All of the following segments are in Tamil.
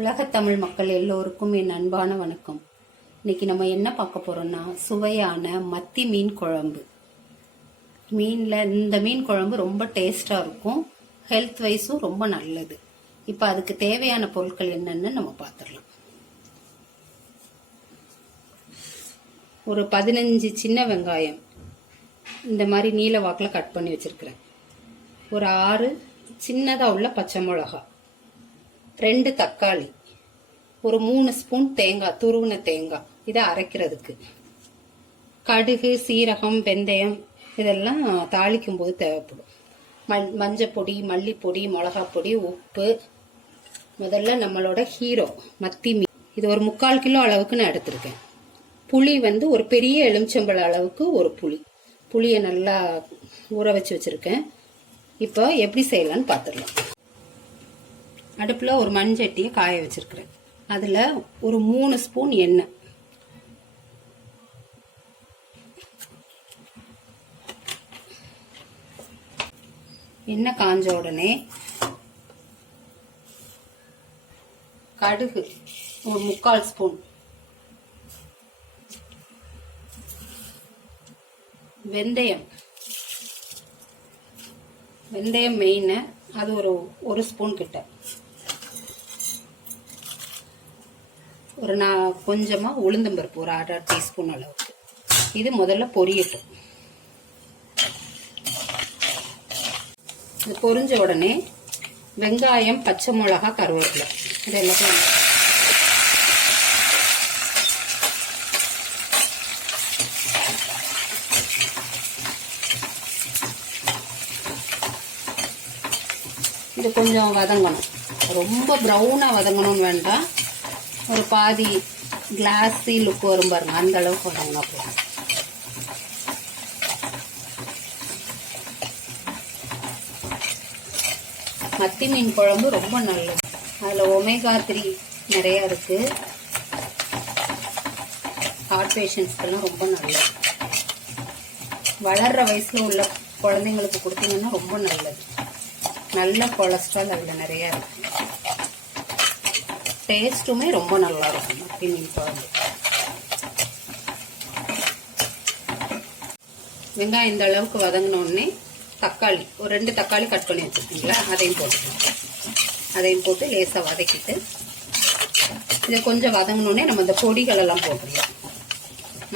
உலகத் தமிழ் மக்கள் எல்லோருக்கும் என் அன்பான வணக்கம். இன்னைக்கு நம்ம என்ன பார்க்க போறோம்னா, சுவையான மத்தி மீன் குழம்பு. இந்த மீன் குழம்பு ரொம்ப டேஸ்டா இருக்கும், ஹெல்த் வைஸும் ரொம்ப நல்லது. இப்ப அதுக்கு தேவையான பொருட்கள் என்னன்னு நம்ம பார்த்துடலாம். ஒரு 15 சின்ன வெங்காயம் இந்த மாதிரி நீல வாக்கில் கட் பண்ணி வச்சிருக்கிறேன். ஒரு 6 சின்னதா உள்ள பச்சை மிளகாய், 2 தக்காளி, ஒரு 3 ஸ்பூன் தேங்காய், துருவின தேங்காய், இதை அரைக்கிறதுக்கு. கடுகு, சீரகம், வெந்தயம் இதெல்லாம் தாளிக்கும் போது தேவைப்படும். மஞ்சப்பொடி, மல்லிப்பொடி, மிளகாய் பொடி, உப்பு. முதல்ல நம்மளோட ஹீரோ மத்தி மீன், இது ஒரு 3/4 கிலோ அளவுக்கு நான் எடுத்திருக்கேன். புளி ஒரு பெரிய எலுமிச்சம்பழ அளவுக்கு ஒரு புளியை நல்லா ஊற வச்சிருக்கேன். இப்போ எப்படி செய்யலான்னு பார்த்துடலாம். அடுப்பில் ஒரு மண்சட்டியை காய வச்சிருக்கிறேன். அதில் ஒரு 3 ஸ்பூன் எண்ணெய், எண்ணெய் காஞ்ச உடனே கடுகு ஒரு 3/4 ஸ்பூன், வெந்தயம் மெயின், அது ஒரு ஸ்பூன் கிட்ட, கொஞ்சமா உளுந்தம்பருப்பு ஒரு 1/2 டீஸ்பூன் அளவுக்கு. இது முதல்ல பொரியட்டும். இது பொரிஞ்ச உடனே வெங்காயம், பச்சை மிளகாய், கருவேப்பிலை இது எல்லாத்தையும் இது கொஞ்சம் வதங்கணும். ரொம்ப ப்ரௌனா வதங்கணும்னு வேண்டாம், ஒரு பாதி கிளாஸி லுக் வரும் பாருங்க, அந்த அளவுக்கு வதங்கினா போதும். மத்தி மீன் குழம்பு ரொம்ப நல்லது. அதில் ஒமேகா 3 நிறைய இருக்கு. ஹார்ட் பேஷண்ட்ஸ்க்கெல்லாம் ரொம்ப நல்லது. வளர்ற வயசுல உள்ள குழந்தைங்களுக்கு கொடுத்தீங்கன்னா ரொம்ப நல்லது. நல்ல கொலஸ்ட்ரால் அதில் நிறைய இருக்கு. டேஸ்ட்டுமே ரொம்ப நல்லா இருக்கும் மத்தி மீன் குழம்பு. வெங்காயம் இந்த அளவுக்கு வதங்கினோடனே தக்காளி ஒரு 2 தக்காளி கட் பண்ணி வச்சுருக்கீங்களா, அதையும் போட்டுக்கலாம். அதையும் போட்டு லேசாக வதக்கிட்டு இதை கொஞ்சம் வதங்கினோடனே நம்ம இந்த பொடிகள் எல்லாம் போட்டுடலாம்.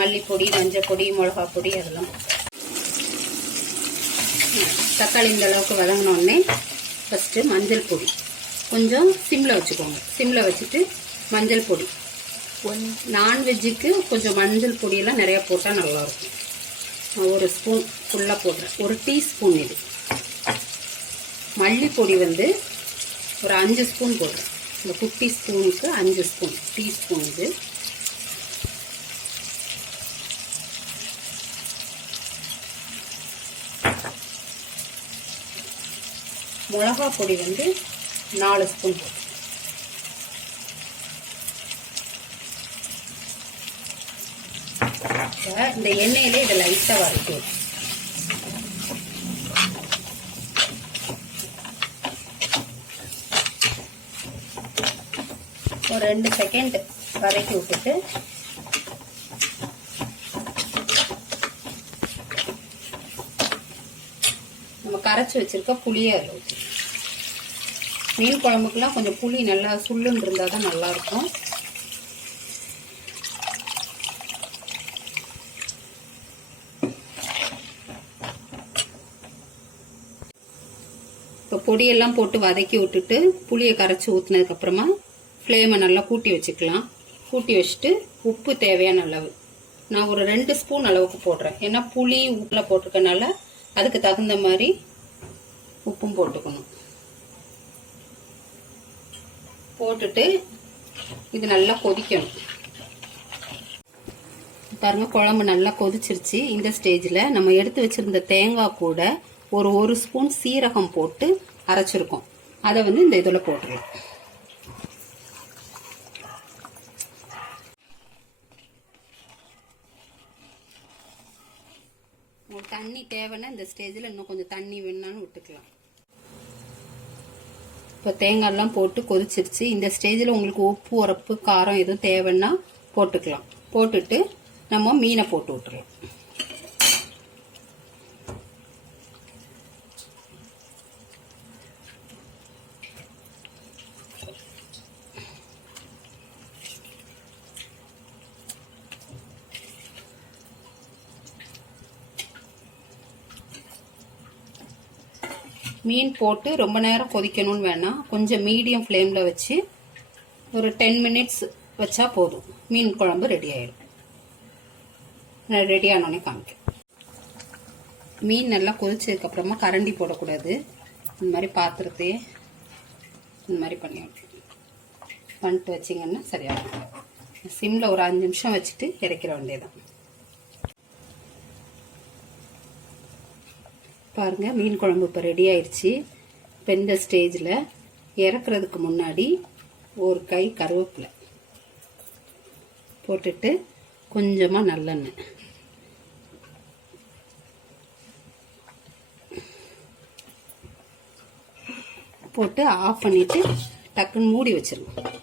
மல்லிப்பொடி, மஞ்சள் பொடி, மிளகாய் பொடி அதெல்லாம். தக்காளி இந்த அளவுக்கு வதங்கினோடனே ஃபஸ்ட்டு மஞ்சள் பொடி கொஞ்சம் சிம்மில் வச்சுக்கோங்க. சிம்மில் வச்சுட்டு மஞ்சள் பொடி, நான்வெஜ்ஜுக்கு கொஞ்சம் மஞ்சள் பொடியெல்லாம் நிறையா போட்டால் நல்லாயிருக்கும். நான் ஒரு ஸ்பூன் ஃபுல்லாக போடுறேன், ஒரு டீஸ்பூன். இது மல்லிப்பொடி ஒரு 5 ஸ்பூன் போடுறேன். இந்த குட்டி ஸ்பூனுக்கு 5 ஸ்பூன், டீஸ்பூன் இது. மிளகா பொடி 4 ஸ்பூன் போட்டு. இந்த எண்ணெயில இதை லைட்டா வதக்கி ஒரு 2 செகண்ட் வதக்கி விட்டுட்டு நம்ம கரைச்சி வச்சிருக்க புளியை அதில் ஊற்றி. மீன் குழம்புக்கெல்லாம் கொஞ்சம் புளி நல்லா சுள்ளுன்னு இருந்தால் தான் நல்லாயிருக்கும். இப்போ பொடியெல்லாம் போட்டு வதக்கி விட்டுட்டு புளியை கரைச்சி ஊற்றினதுக்கப்புறமா ஃப்ளேமை நல்லா கூட்டி வச்சுக்கலாம். கூட்டி வச்சுட்டு உப்பு தேவையான அளவு நான் ஒரு 2 ஸ்பூன் அளவுக்கு போடுறேன். ஏன்னா புளி உப்பில் போட்டிருக்கனால அதுக்கு தகுந்த மாதிரி உப்பும் போட்டுக்கணும். போட்டுட்டு இது நல்லா கொதிக்கணும். பாருங்க, குழம்பு நல்லா கொதிச்சிருச்சு. இந்த ஸ்டேஜில் நம்ம எடுத்து வச்சிருந்த தேங்காய் கூட ஒரு ஸ்பூன் சீரகம் போட்டு அரைச்சிருக்கோம். அதை இந்த இதில் போட்டுடலாம். தண்ணி தேவைன்னா இந்த ஸ்டேஜில் இன்னும் கொஞ்சம் தண்ணி வேணும்னாலும் விட்டுக்கலாம். இப்போ தேங்காயெல்லாம் போட்டு கொதிச்சிருச்சு. இந்த ஸ்டேஜில் உங்களுக்கு உப்பு உரப்பு காரம் எதுவும் தேவைன்னா போட்டுக்கலாம். போட்டுட்டு நம்ம மீனை போட்டு விட்டுறலாம். மீன் போட்டு ரொம்ப நேரம் கொதிக்கணும்னு வேணாம், கொஞ்சம் மீடியம் ஃப்ளேமில் வச்சு ஒரு 10 மினிட்ஸ் வச்சா போதும். மீன் குழம்பு ரெடி ஆயிடும். நான் ரெடி ஆனோடனே காமிக்கிறேன். மீன் நல்லா கொதிச்சதுக்கப்புறமா கரண்டி போடக்கூடாது. இந்த மாதிரி பாத்திரத்தையே இந்த மாதிரி பண்ணிட்டு வச்சிங்கன்னா சரியாகும். சிம்மில் ஒரு 5 நிமிஷம் வச்சுட்டு இறக்கிற வேண்டியதான். பாருங்க, மீன் குழம்பு இப்போ ரெடி ஆயிடுச்சு. இப்போ இந்த ஸ்டேஜில் இறக்குறதுக்கு முன்னாடி ஒரு கை கருவேப்பிலை போட்டுட்டு கொஞ்சமாக நல்லெண்ணெய் போட்டு ஆஃப் பண்ணிட்டு டக்குன்னு மூடி வச்சிருங்க.